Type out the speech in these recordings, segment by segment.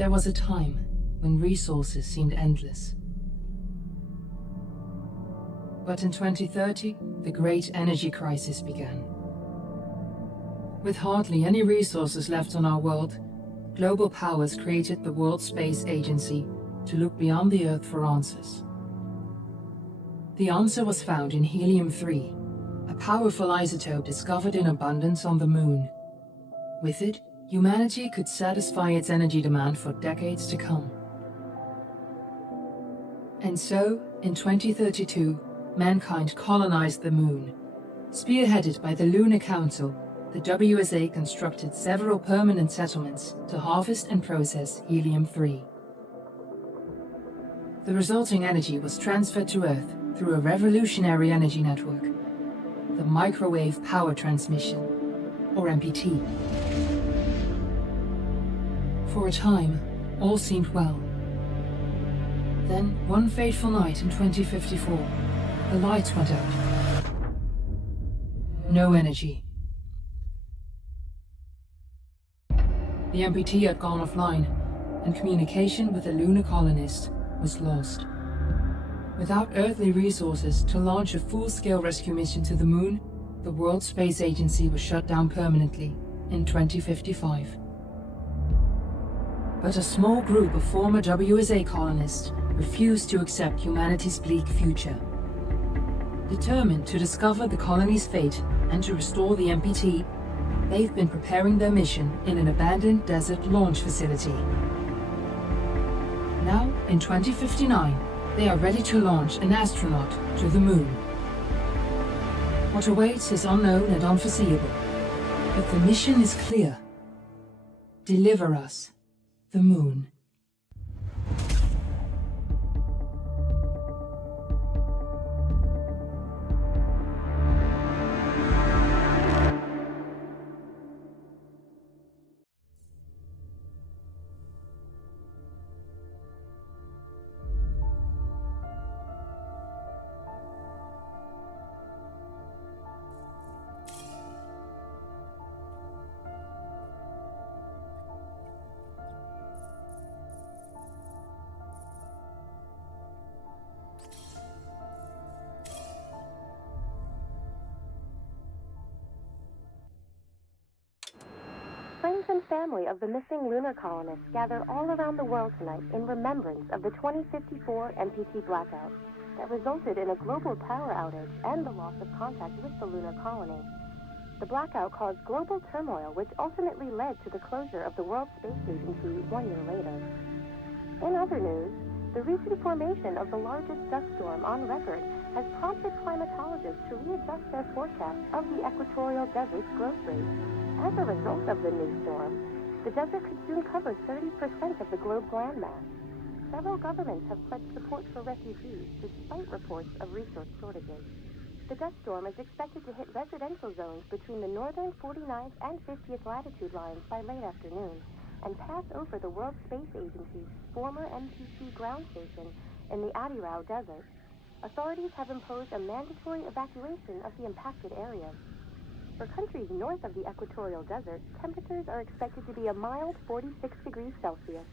There was a time when resources seemed endless. But in 2030, the great energy crisis began. With hardly any resources left on our world, global powers created the World Space Agency to look beyond the Earth for answers. The answer was found in helium-3, a powerful isotope discovered in abundance on the Moon. With it, humanity could satisfy its energy demand for decades to come. And so, in 2032, mankind colonized the Moon. Spearheaded by the Lunar Council, the WSA constructed several permanent settlements to harvest and process helium-3. The resulting energy was transferred to Earth through a revolutionary energy network, the Microwave Power Transmission, or MPT. For a time, all seemed well. Then, one fateful night in 2054, the lights went out. No energy. The MPT had gone offline, and communication with the lunar colonist was lost. Without earthly resources to launch a full-scale rescue mission to the Moon, the World Space Agency was shut down permanently in 2055. But a small group of former WSA colonists refused to accept humanity's bleak future. Determined to discover the colony's fate and to restore the MPT, they've been preparing their mission in an abandoned desert launch facility. Now, in 2059, they are ready to launch an astronaut to the Moon. What awaits is unknown and unforeseeable, but the mission is clear. Deliver us the Moon. Friends and family of the missing lunar colonists gather all around the world tonight in remembrance of the 2054 MPT blackout that resulted in a global power outage and the loss of contact with the lunar colony. The blackout caused global turmoil, which ultimately led to the closure of the World Space Agency 1 year later. In other news, the recent formation of the largest dust storm on record has prompted climatologists to readjust their forecast of the equatorial desert's growth rate. As a result of the new storm, the desert could soon cover 30% of the globe's landmass. Several governments have pledged support for refugees despite reports of resource shortages. The dust storm is expected to hit residential zones between the northern 49th and 50th latitude lines by late afternoon and pass over the World Space Agency's former MPT ground station in the Adirau Desert. Authorities have imposed a mandatory evacuation of the impacted areas. For countries north of the equatorial desert, temperatures are expected to be a mild 46 degrees Celsius.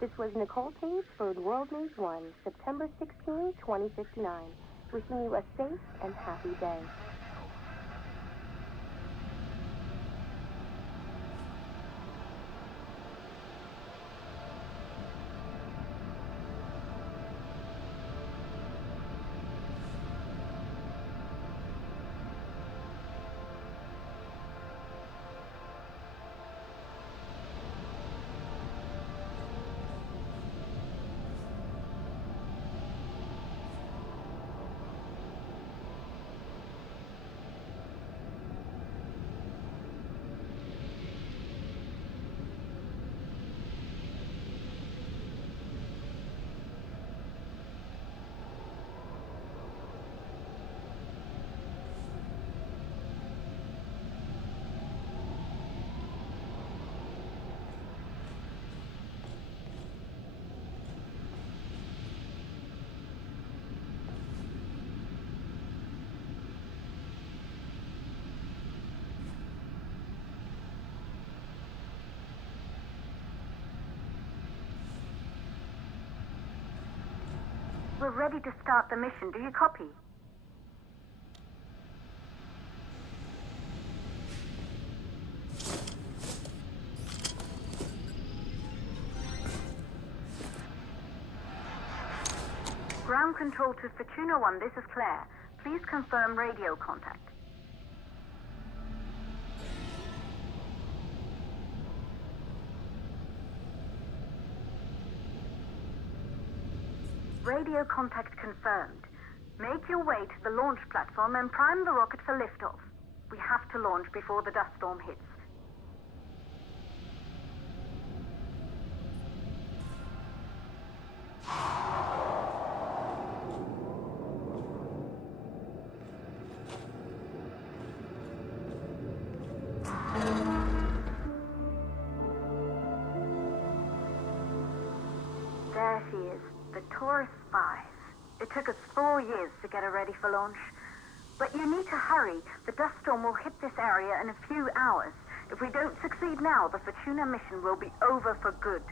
This was Nicole Page for World News 1, September 16, 2059. Wishing you a safe and happy day. We're ready to start the mission. Do you copy? Ground control to Fortuna 1, this is Claire. Please confirm radio contact. Radio contact confirmed. Make your way to the launch platform and prime the rocket for liftoff. We have to launch before the dust storm hits. There she is. The tourist spies. It took us 4 years to get her ready for launch. But you need to hurry. The dust storm will hit this area in a few hours. If we don't succeed now, the Fortuna mission will be over for good.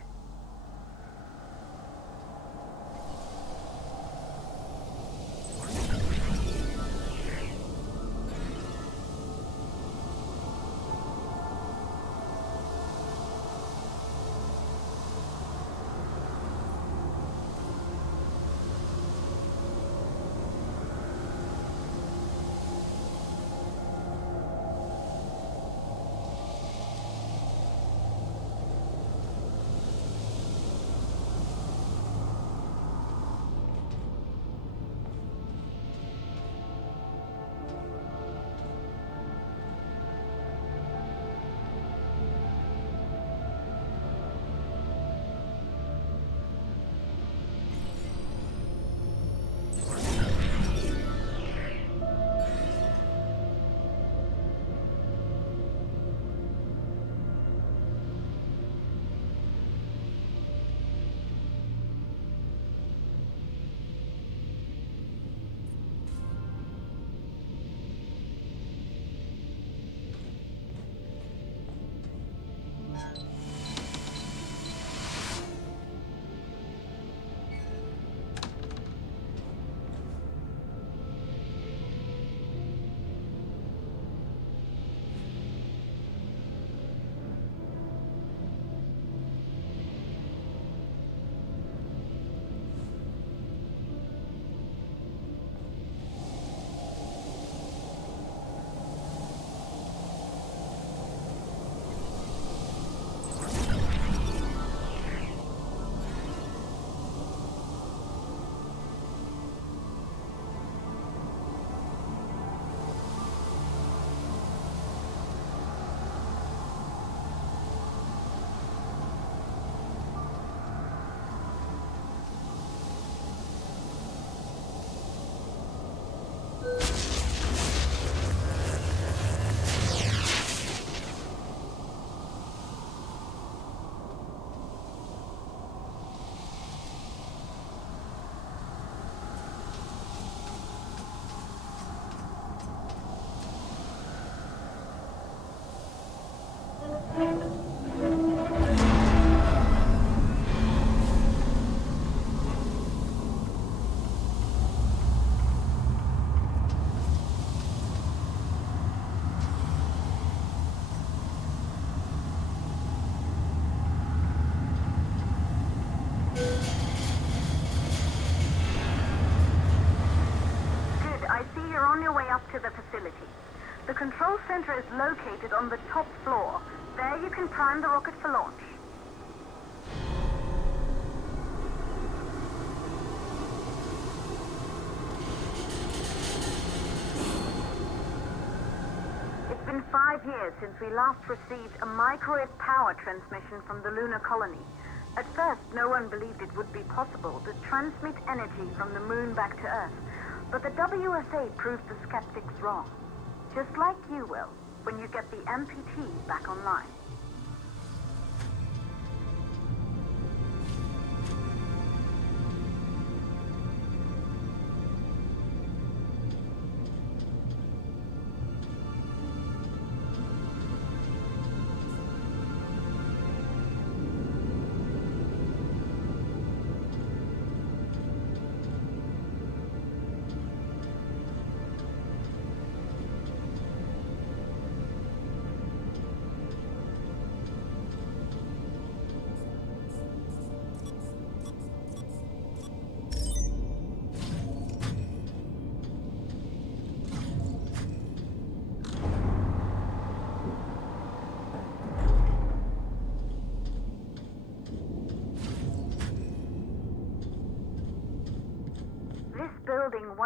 To the facility. The control center is located on the top floor. There you can prime the rocket for launch. It's been 5 years since we last received a microwave power transmission from the lunar colony. At first, no one believed it would be possible to transmit energy from the moon back to Earth. But the WSA proved the skeptics wrong. Just like you will, when you get the MPT back online.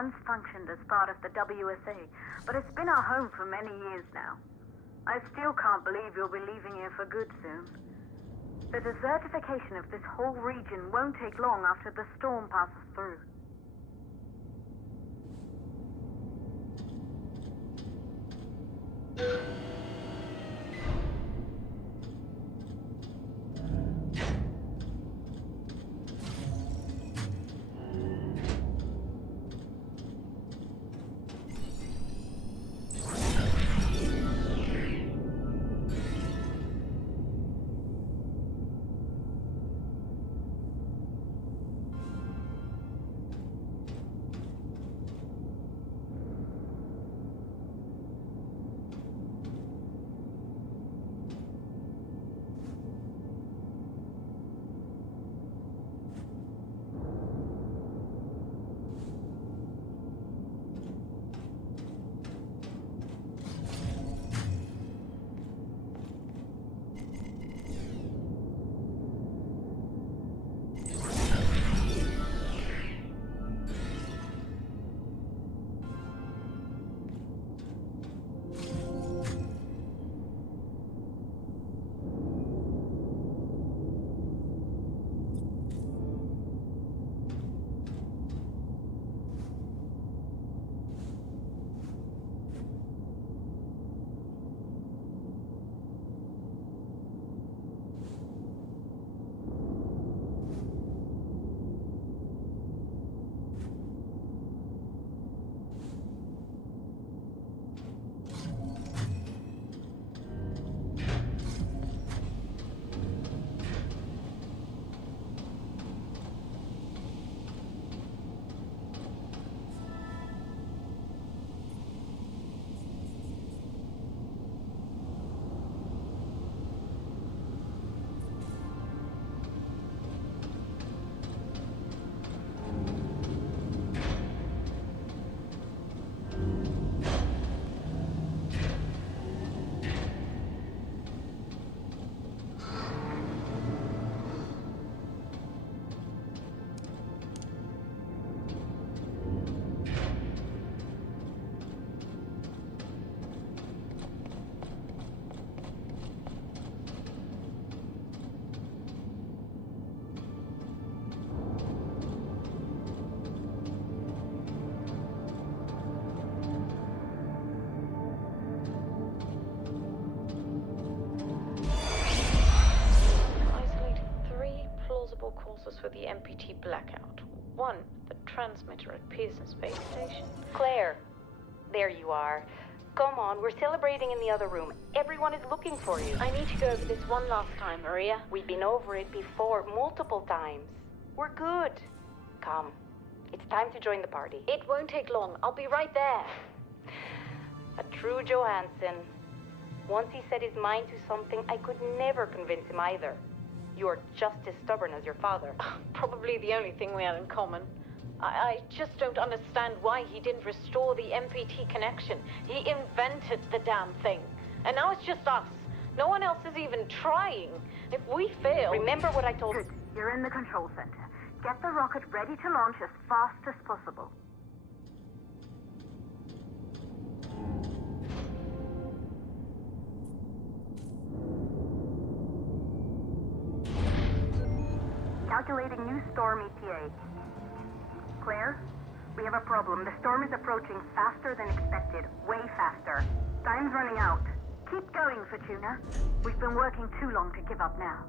once functioned as part of the WSA, but it's been our home for many years now. I still can't believe you'll be leaving here for good soon. The desertification of this whole region won't take long after the storm passes through. Causes for the MPT blackout. 1, the transmitter at Pearson Space Station. Claire, there you are. Come on, we're celebrating in the other room. Everyone is looking for you. I need to go over this one last time, Maria. We've been over it before, multiple times. We're good. Come, it's time to join the party. It won't take long. I'll be right there. A true Johansson. Once he set his mind to something, I could never convince him either. You're just as stubborn as your father. Probably the only thing we have in common. I just don't understand why he didn't restore the MPT connection. He invented the damn thing. And now it's just us. No one else is even trying. If we fail... Remember what I told you. Good. You're in the control center. Get the rocket ready to launch as fast as possible. Calculating new storm ETA. Claire, we have a problem. The storm is approaching faster than expected. Way faster. Time's running out. Keep going, Fortuna. We've been working too long to give up now.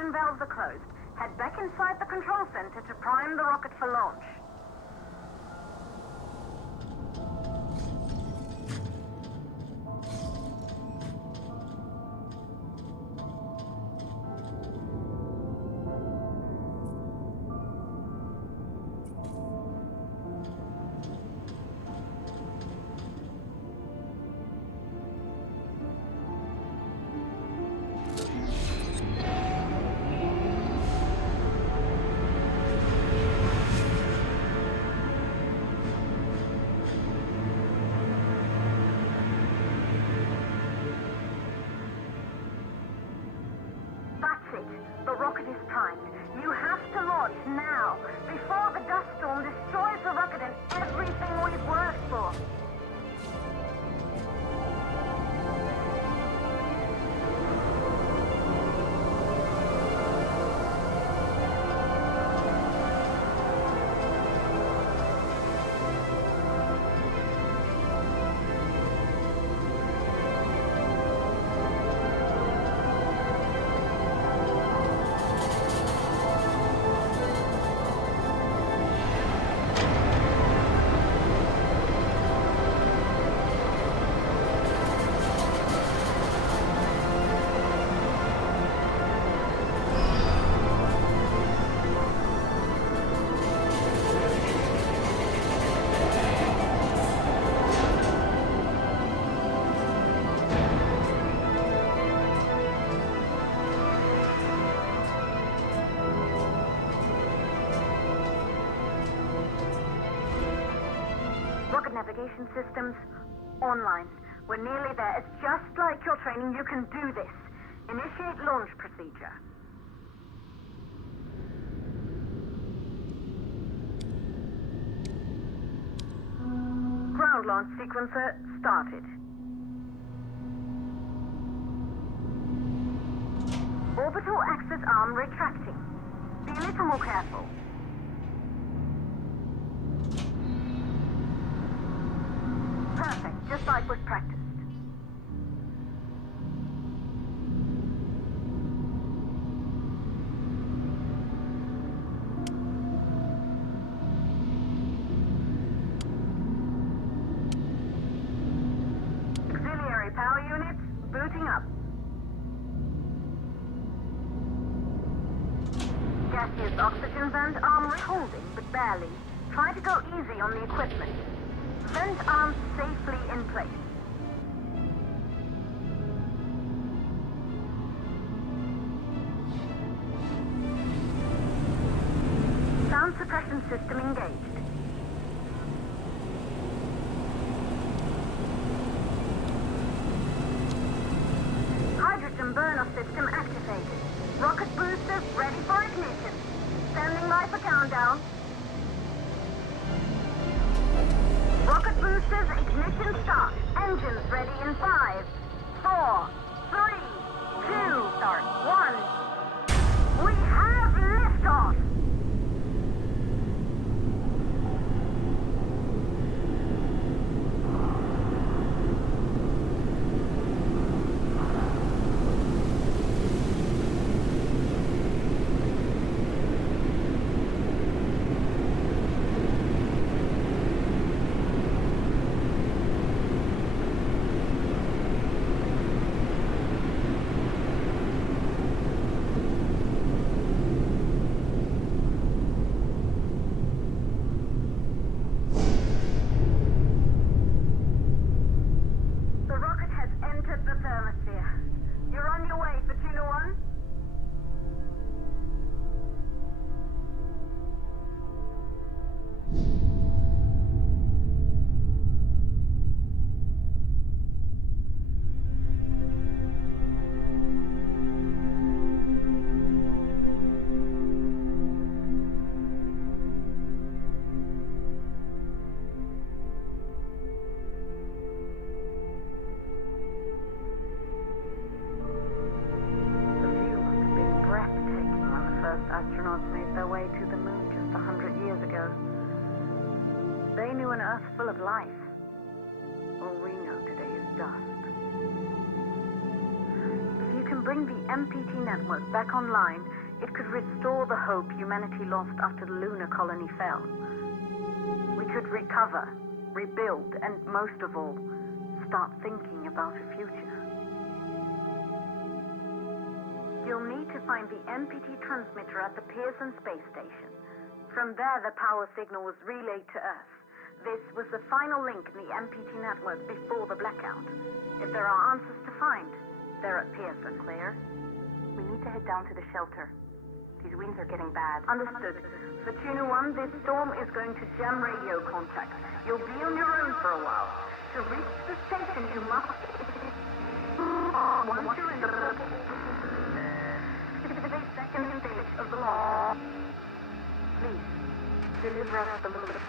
oxygen valves are closed. Head back inside the control center to prime the rocket for launch. The rocket is primed. You have to launch now, before the dust storm destroys the rocket and everything we've worked for. Navigation systems online. We're nearly there. It's just like your training. You can do this. Initiate launch procedure. Ground launch sequencer started. Orbital axis arm retracting. Be a little more careful. Perfect, just like was practiced. Auxiliary power units booting up. Gaseous oxygen vent arm holding, but barely. Try to go easy on the equipment. Vent arms safely in place. Sound suppression system engaged. Hydrogen burn-off system activated. Rocket boosters ready for ignition. Standing by for countdown. Rocket boosters, ignition start. Engines ready in 5, 4, 3, 2, start, 1. We have liftoff! Astronauts made their way to the moon just 100 years ago. They knew an Earth full of life. All we know today is dust. If you can bring the MPT network back online, it could restore the hope humanity lost after the lunar colony fell. We could recover, rebuild, and most of all, start thinking about a future. You'll need to find the MPT transmitter at the Pearson space station. From there, the power signal was relayed to Earth. This was the final link in the MPT network before the blackout. If there are answers to find, they're at Pearson. Claire, we need to head down to the shelter. These winds are getting bad. Understood. For Tuna 1, this storm is going to jam radio contact. You'll be on your own for a while. To reach the station, you must... Once you're in the... second stage of the launch. Please, deliver us the moon.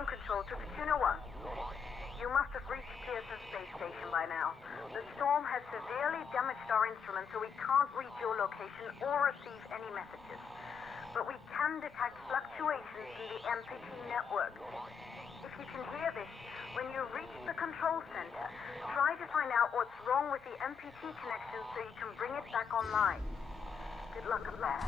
Control to Tuna 1. You must have reached Pearson Space Station by now. The storm has severely damaged our instruments, so we can't read your location or receive any messages. But we can detect fluctuations in the MPT network. If you can hear this, when you reach the control center, try to find out what's wrong with the MPT connection so you can bring it back online. Good luck with that.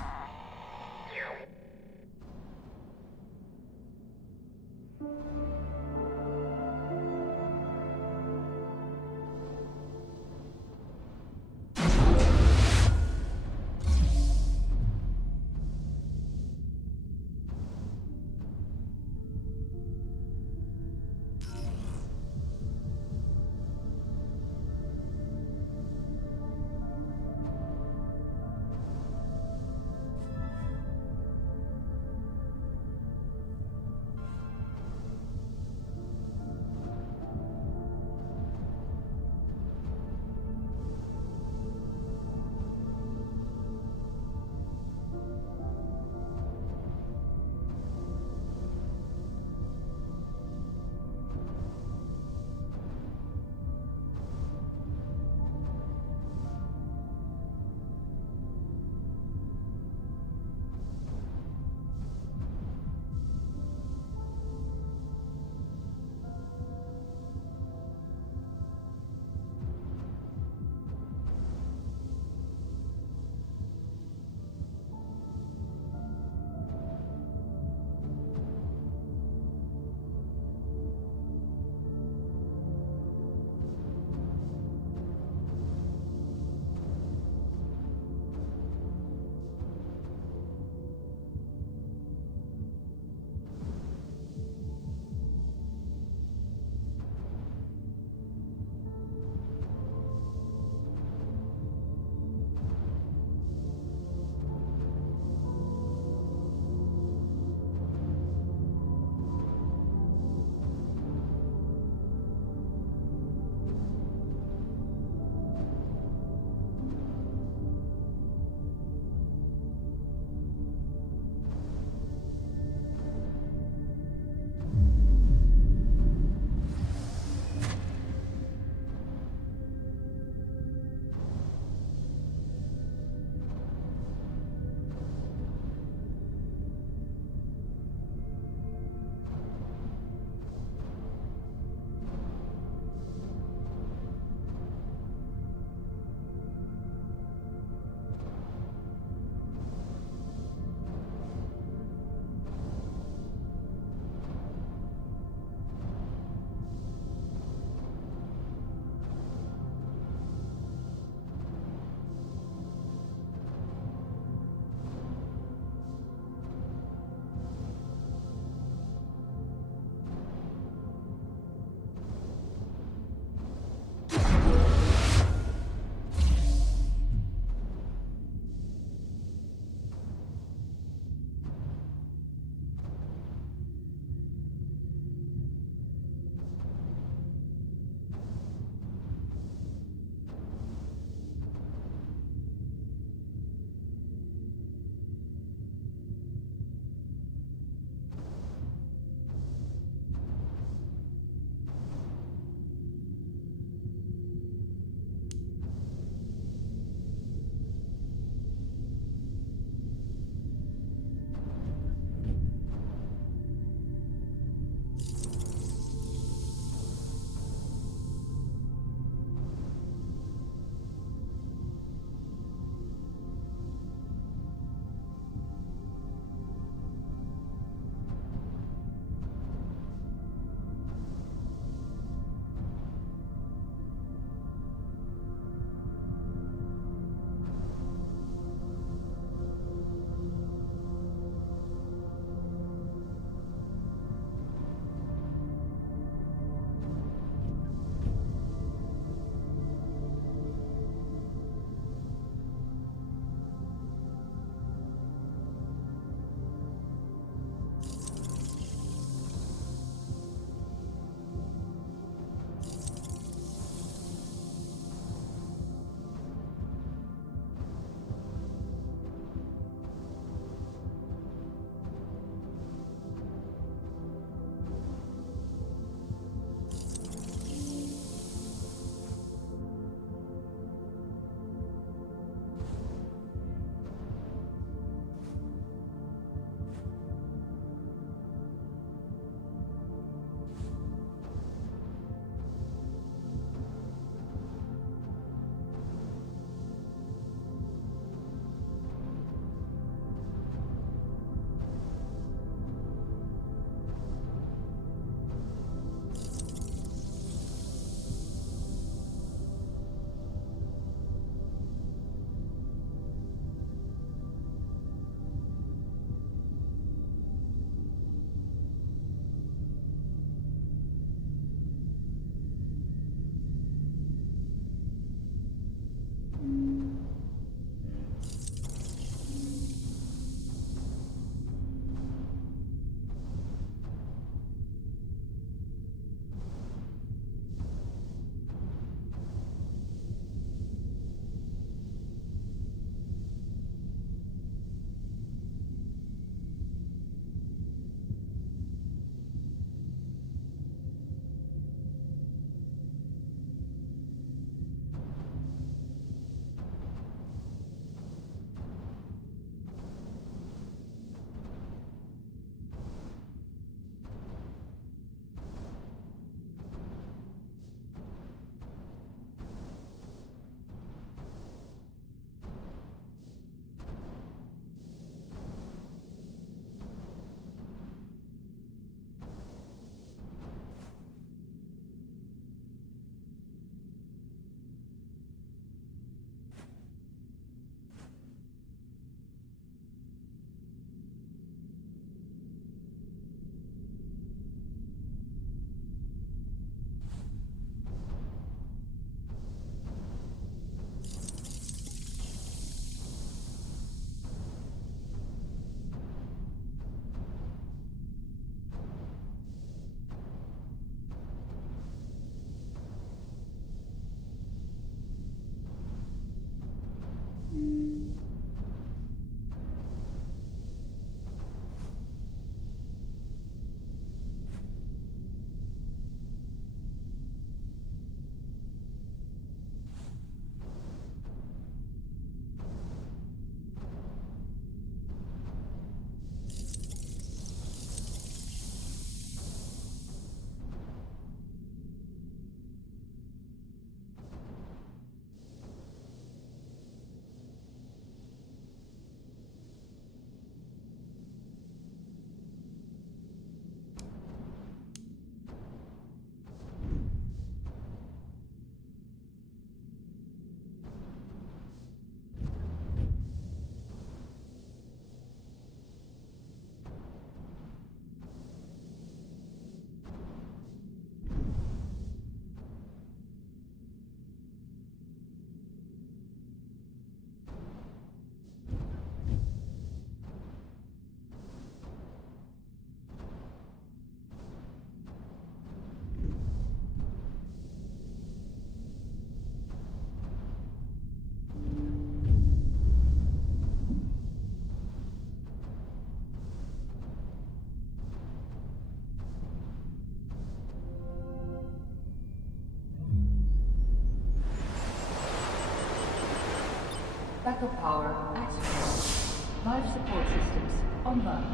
Backup power activated. Life support systems online.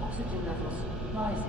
Oxygen levels rising.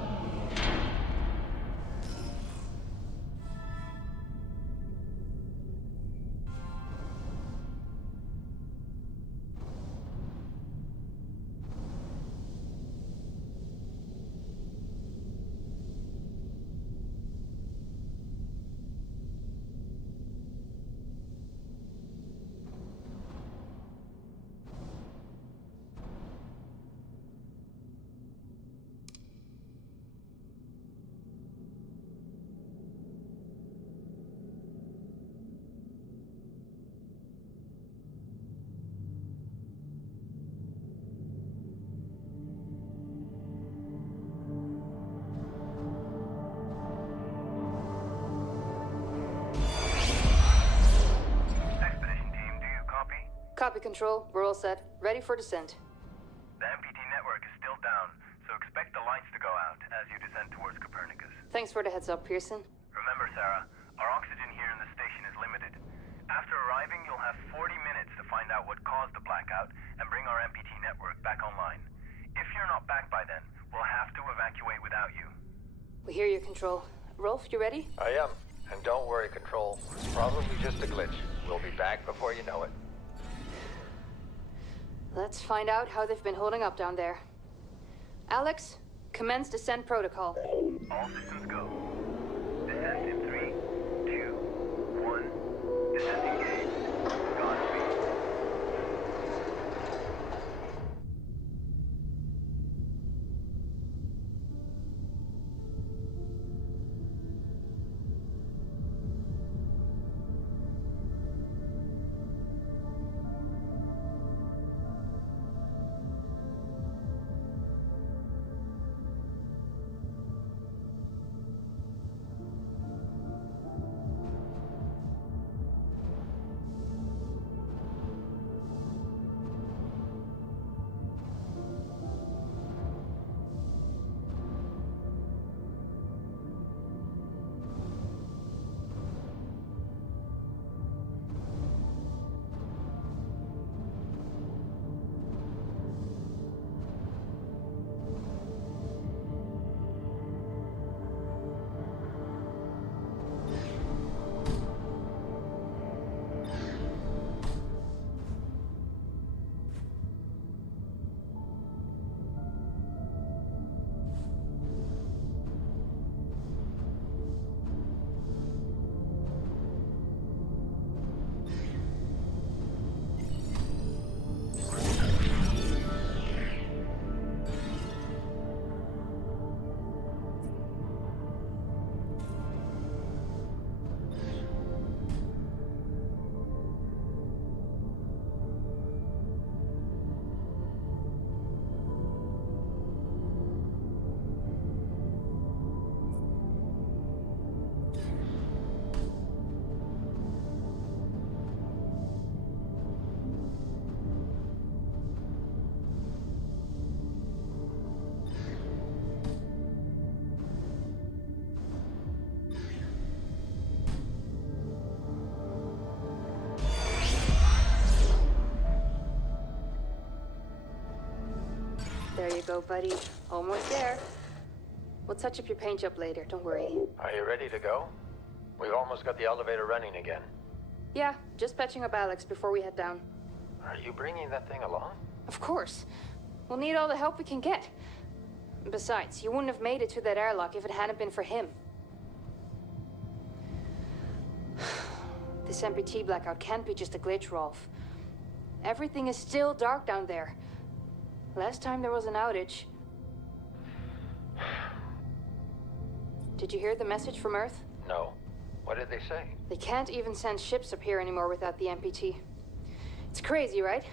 Copy, Control. We're all set. Ready for descent. The MPT network is still down, so expect the lights to go out as you descend towards Copernicus. Thanks for the heads up, Pearson. Remember, Sarah, our oxygen here in the station is limited. After arriving, you'll have 40 minutes to find out what caused the blackout and bring our MPT network back online. If you're not back by then, we'll have to evacuate without you. We hear you, Control. Rolf, you ready? I am. And don't worry, Control. Probably just a glitch. We'll be back before you know it. Let's find out how they've been holding up down there. Alex, commence descent protocol. All systems go. Descent in 3, 2, 1. Descent engaged. Godspeed. There you go, buddy. Almost there. We'll touch up your paint job later, don't worry. Are you ready to go? We've almost got the elevator running again. Yeah, just patching up Alex before we head down. Are you bringing that thing along? Of course. We'll need all the help we can get. Besides, you wouldn't have made it to that airlock if it hadn't been for him. This MPT blackout can't be just a glitch, Rolf. Everything is still dark down there. Last time there was an outage... Did you hear the message from Earth? No. What did they say? They can't even send ships up here anymore without the MPT. It's crazy, right?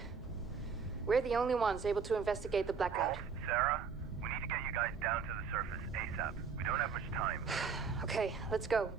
We're the only ones able to investigate the blackout. Sarah, we need to get you guys down to the surface ASAP. We don't have much time. Okay, let's go.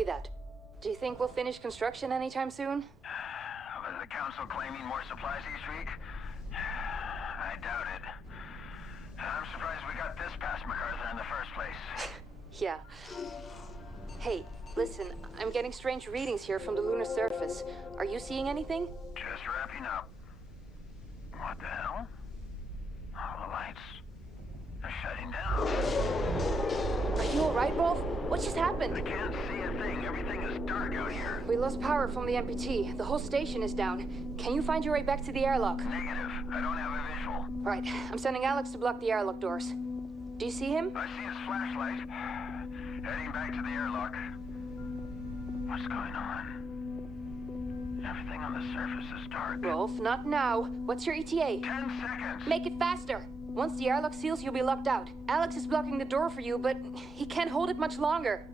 Copy that. Do you think we'll finish construction anytime soon? Was the council claiming more supplies each week? I doubt it. I'm surprised we got this past MacArthur in the first place. Yeah. Hey, listen, I'm getting strange readings here from the lunar surface. Are you seeing anything? Just wrapping up. What the hell? All the lights are shutting down. Are you alright, Rolf? What just happened? I can't see a thing. Everything is dark out here. We lost power from the MPT. The whole station is down. Can you find your way back to the airlock? Negative. I don't have a visual. Right. I'm sending Alex to block the airlock doors. Do you see him? I see his flashlight. Heading back to the airlock. What's going on? Everything on the surface is dark. Rolf, not now. What's your ETA? 10 seconds. Make it faster. Once the airlock seals, you'll be locked out. Alex is blocking the door for you, but he can't hold it much longer.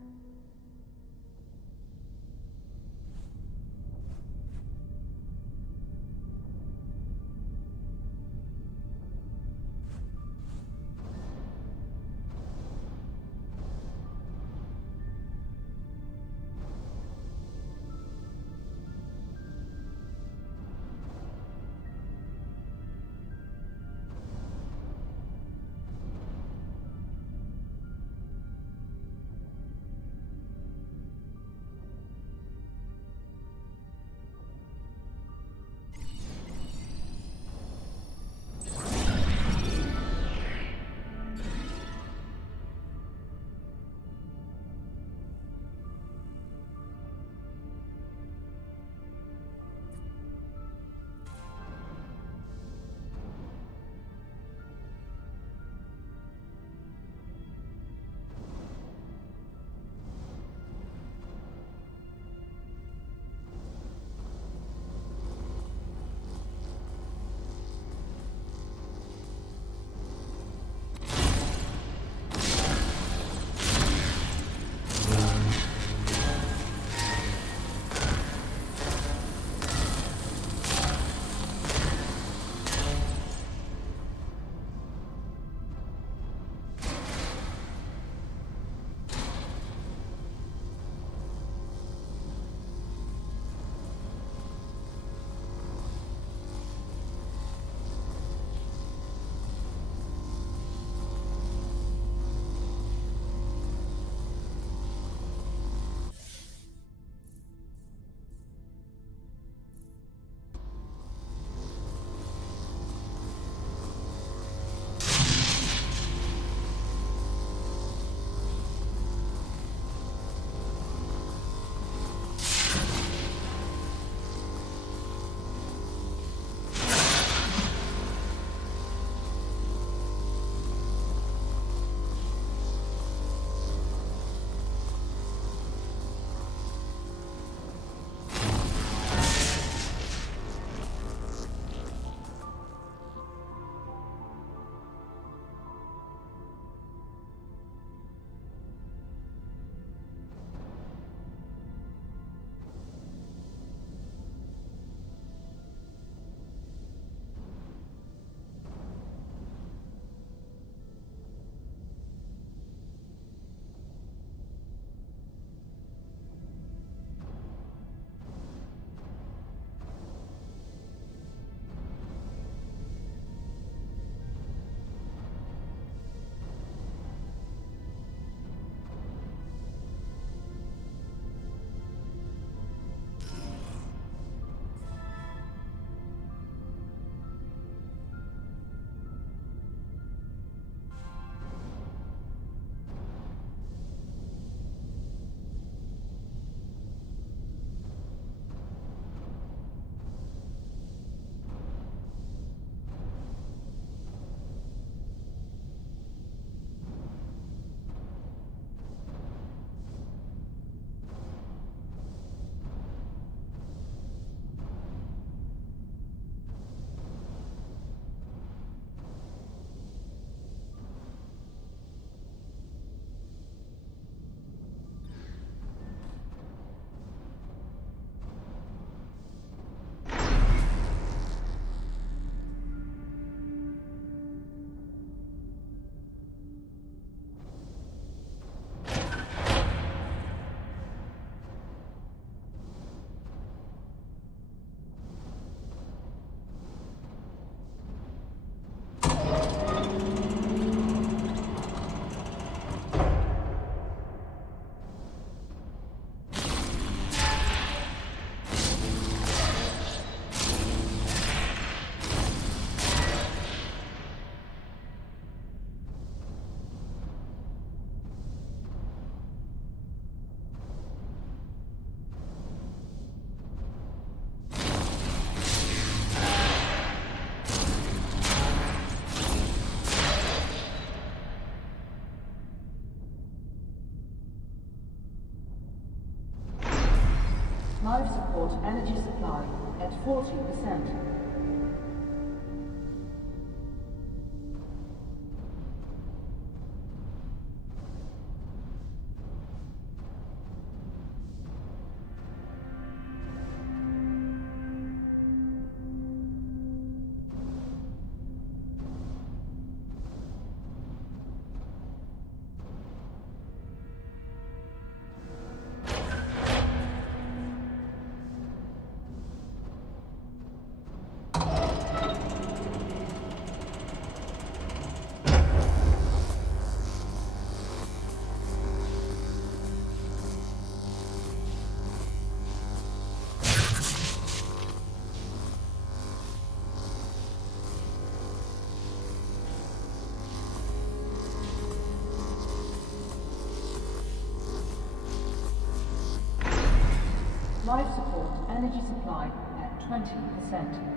support energy supply at 40%. Life support energy supply at 20%.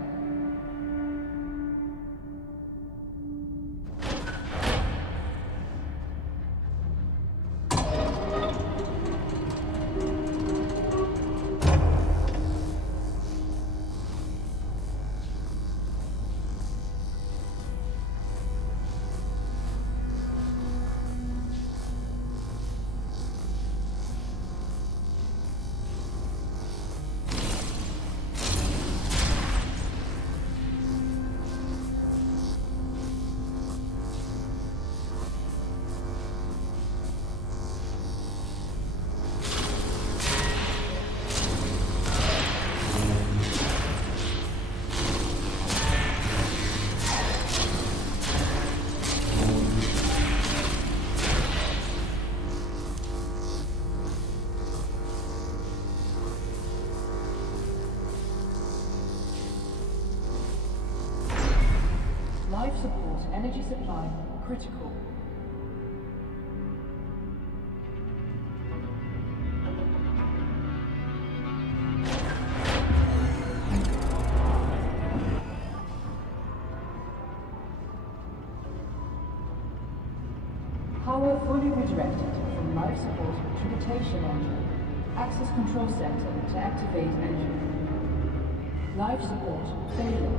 Life support energy supply critical. Power fully redirected from life support to rotation engine. Access control center to activate engine. Life support failure.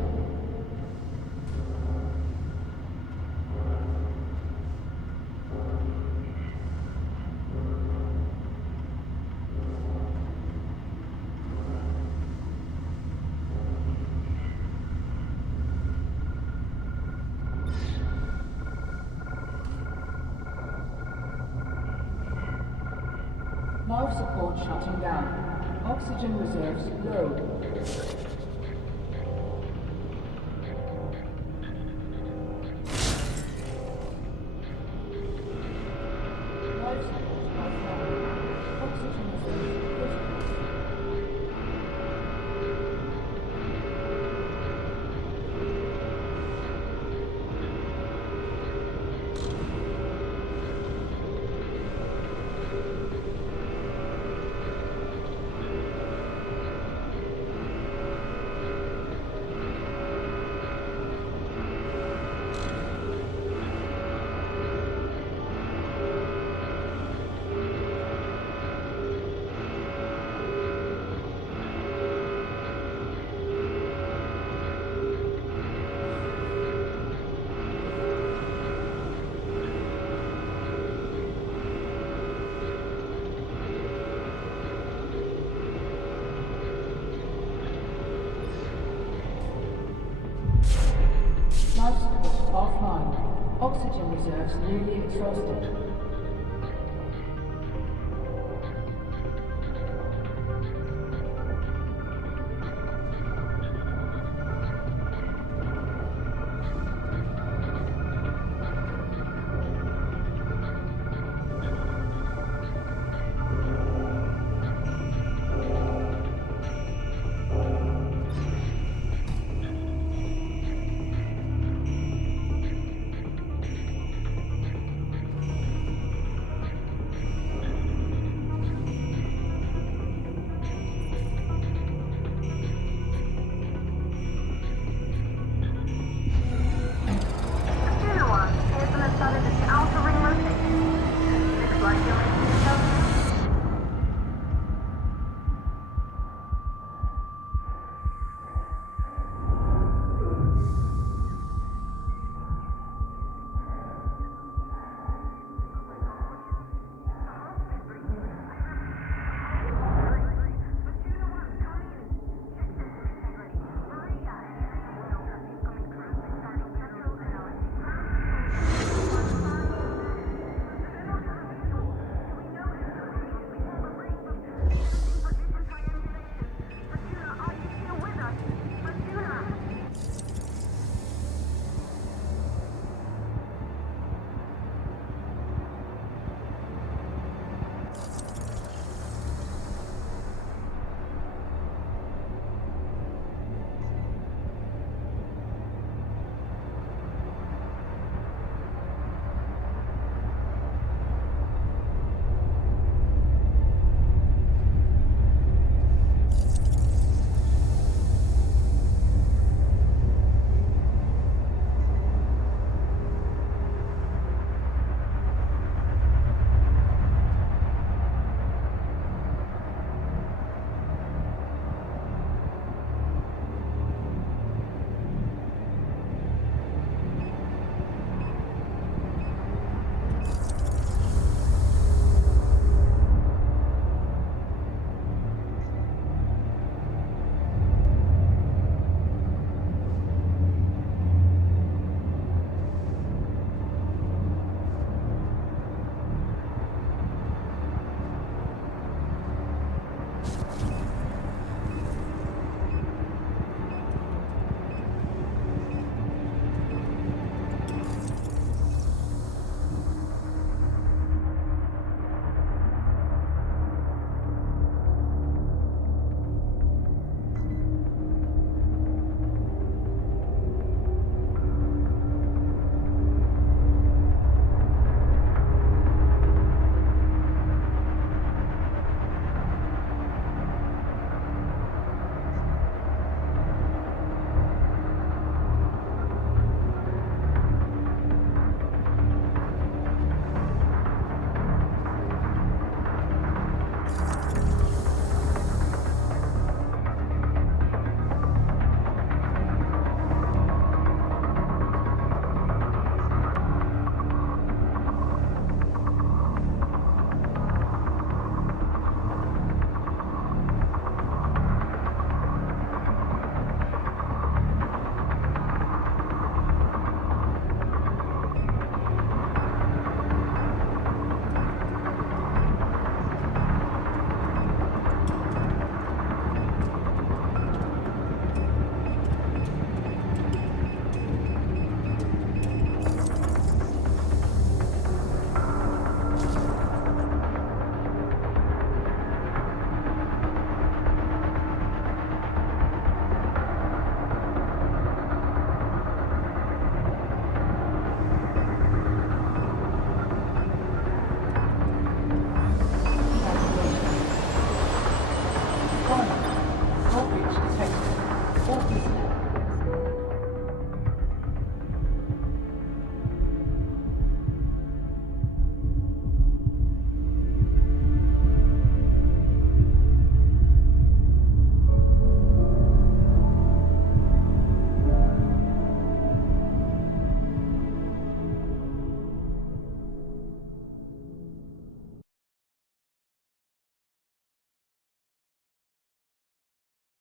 Life support shutting down. Oxygen reserves low. Life support offline. Oxygen reserves critical. Life support offline. Oxygen reserves nearly exhausted.